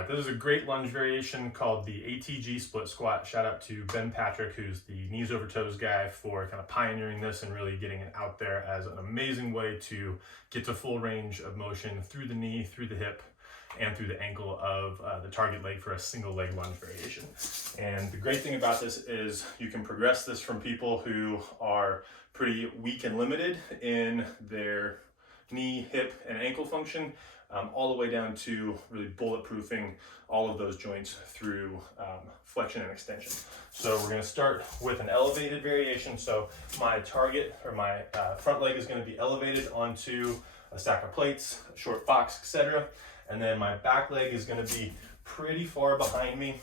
right, this is a great lunge variation called the ATG Split squat. Shout out to Ben Patrick, who's the knees over toes guy, for kind of pioneering this and really getting it out there as an amazing way to get to full range of motion through the knee, through the hip, and through the ankle of the target leg for a single leg lunge variation. And the great thing about this is you can progress this from people who are pretty weak and limited in their knee, hip, and ankle function, all the way down to really bulletproofing all of those joints through flexion and extension. So we're going to start with an elevated variation. So my target, or my front leg, is going to be elevated onto a stack of plates, a short box, etc. And then my back leg is going to be pretty far behind me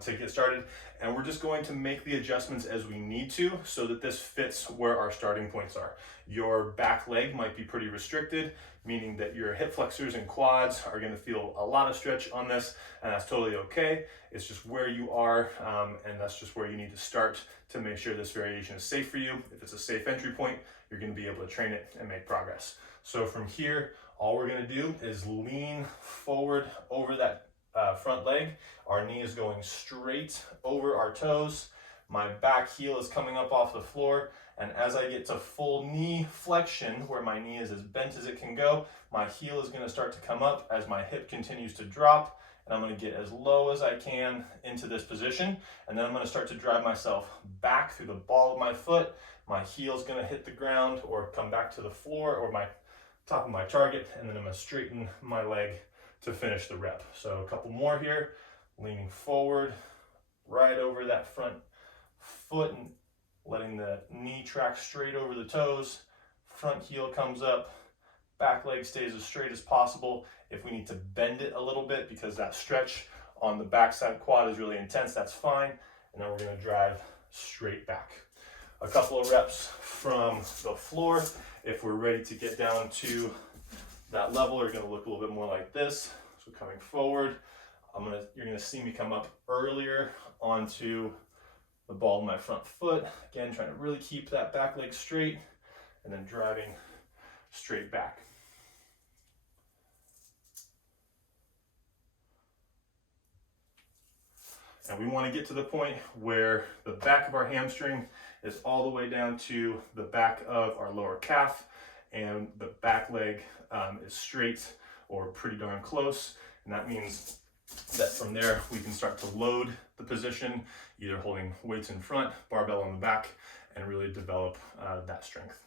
to get started. And we're just going to make the adjustments as we need to so that this fits where our starting points are. Your back leg might be pretty restricted, meaning that your hip flexors and quads are going to feel a lot of stretch on this, and that's totally okay. It's just where you are, and that's just where you need to start to make sure this variation is safe for you. If it's a safe entry point, you're going to be able to train it and make progress. So from here, all we're going to do is lean forward over that front leg. Our knee is going straight over our toes. My back heel is coming up off the floor. And as I get to full knee flexion, where my knee is as bent as it can go, my heel is going to start to come up as my hip continues to drop. And I'm going to get as low as I can into this position. And then I'm going to start to drive myself back through the ball of my foot. My heel is going to hit the ground or come back to the floor or my top of my target. And then I'm going to straighten my leg to finish the rep. So a couple more here, leaning forward, right over that front foot and letting the knee track straight over the toes. Front heel comes up, back leg stays as straight as possible. If we need to bend it a little bit because that stretch on the backside quad is really intense, that's fine. And then we're going to drive straight back. A couple of reps from the floor. If we're ready to get down to that level, are going to look a little bit more like this. So coming forward, you're going to see me come up earlier onto the ball of my front foot. Again, trying to really keep that back leg straight and then driving straight back. And we want to get to the point where the back of our hamstring is all the way down to the back of our lower calf, and the back leg is straight or pretty darn close. And that means that from there we can start to load the position, either holding weights in front, barbell on the back, and really develop that strength.